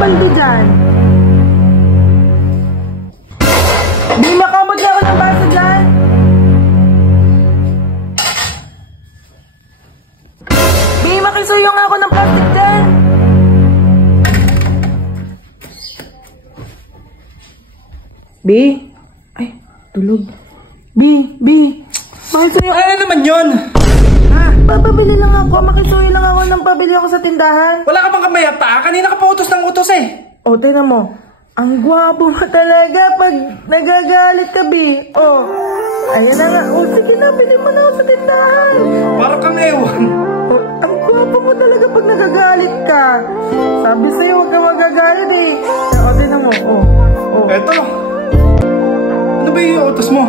balde dyan. Bi, makamot na ako ng baso dyan. Bi, makisuyo nga ako ng plastic dyan. Bi? Ay, tulog. Bi, makisuyo. Ano naman yun? Ha? Papabili lang ako, makisuyo lang ako ng pabili ako sa tindahan. Wala ka bang kamayata? Kanina ka pa utos ng utos eh. O, tingnan mo. Ang gwapo mo talaga pag nagagalit ka, Bi. O, ayan na nga. O, sige na, bili mo na ako sa tindahan. Parang kang ewan. O, ang gwapo mo talaga pag nagagalit ka. Sabi sa'yo, huwag ka magagalit eh. O, tingnan mo. O. Eto. Ano ba yung utos mo?